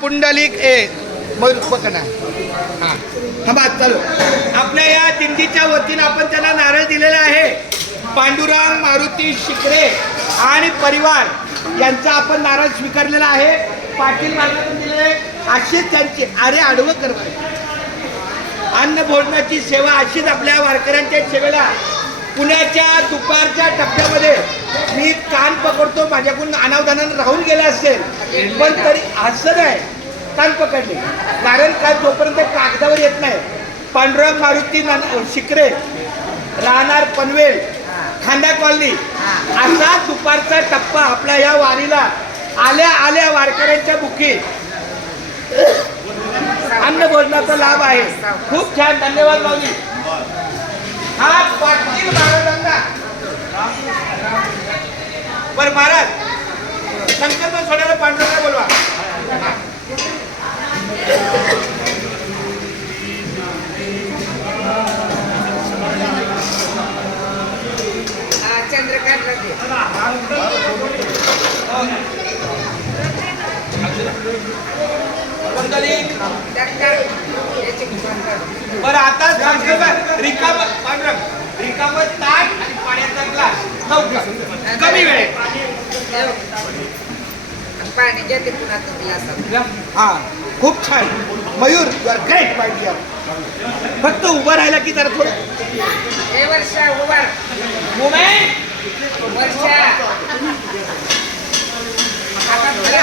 पुंडलिक पकडा. हां थांबा चालू. आपल्या या दिंडीच्या वतीनं आपण त्यांना नारळ दिलेला आहे. पांडुरंग मारुती शिकरे आणि परिवार यांचा आपण नारळ स्वीकारलेला आहे. पाटील मार्गातून दिलेले अशीच त्यांची अरे आडवं करणार अन्न भोजनाची सेवा अशीच आपल्या वारकऱ्यांच्या सेवेला. पुण्याच्या दुपारच्या टप्प्यामध्ये मी कान पकडतो, माझ्याकडून अनावधानानं राहून गेला असेल, पण तरी असं नाही कान पकडले. कारण काय जोपर्यंत कागदावर येत नाही. पांडुरंग मारुती शिकरे राहणार पनवेल खांदा कॉलनी असा दुपारचा टप्पा आपल्या या वारीला आल्या आल्या वारकऱ्यांच्या बुकी अन्न भोजनाचा लाभ आहे. खूप छान, धन्यवाद माऊली. हा पाटील महाराजांना बरं महाराज संकल्प सोडायला पांडुरंगाला बोलवा. बरं आता रिकाम पांडुरंग रिकाम ताट आणि पाण्याचा ग्लास कमी वेळेत पाणी घेते पुन्हा ग्लास. हा खूप छान Mayur, you are great my dear. फक्त उभं राहिला की जरा थोडं हे वर्षा उभा वर्षा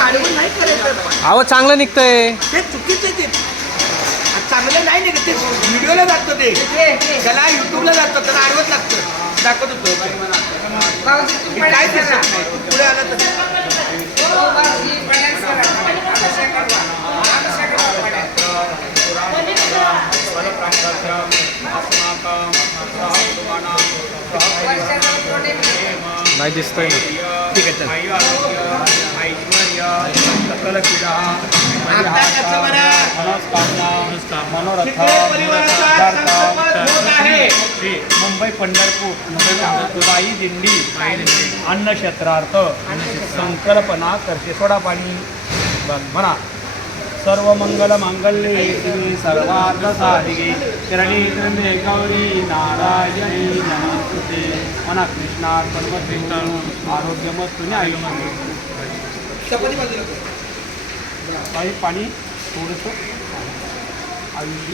आडवून नाही करायचं. अहो चांगलं निघतंय ते चुकीचं ते चांगलं नाही निघत. ते व्हिडिओला जातं, ते त्याला युट्यूबला जातं, त्याला आडवत लागतं. दाखवत होतो काय दिसत नाही. तू पुढे आला तर नाही दिसतोय ना. ठीक आहे चल. आता कसं मुंबई पंढरपूर बाई दिंडी अन्न क्षेत्रार्थ संकल्पना करते. सोडा पाणी म्हणा. सर्व मंगल मांगल्ये शिवे सर्वार्थ साधिके शरणी त्र्यंबके गौरी नारायणी नमोस्तुते. म्हणा कृष्णात परमकृष्ण आरोग्यमस्तु आयुष्य. काही पाणी थोडंसं.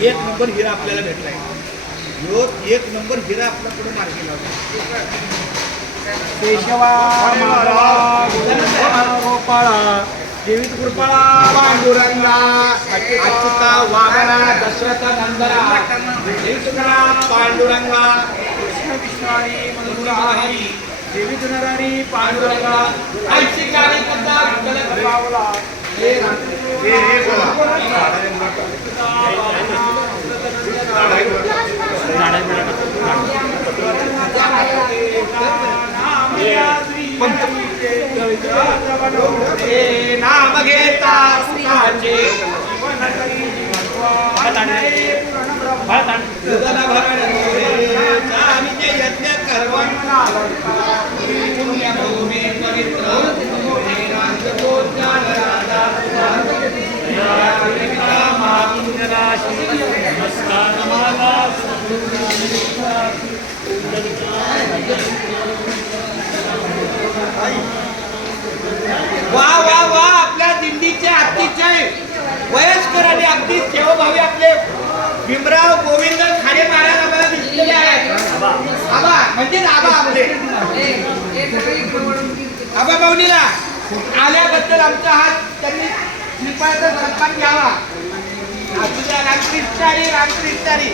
एक नंबर हिरा आपल्याला भेटलाय. एक नंबर हिरा आपला पुढे मार्गी लावला. केशवा गोपाळा देवीत कृपाळा पांडुरंगा अच्युता वामना दशरथ नंदना देवीतुका पांडुरंगा कृष्ण विष्णारी मधुरारी देवी नरारी पांडुरंगा ऐशिकारी कथा विठ्ठल पावला. नाम घेता सुखाचे यज्ञ करवण पुण्यभूमी पवित्र वा वा वा. आपल्या दिंडीचे अतिशय वयस्कर आणि अगदी सेवाभावी आपले भीमराव गोविंद खाडे महाराज आम्हाला दिसलेले आहेत. आबा म्हणजे आबा आपले आबा बावनीला आल्याबद्दल आमचा हात त्यांनी श्रीपादाचा सन्मान घ्यावा. रामकृष्णारी रामकृष्णारी.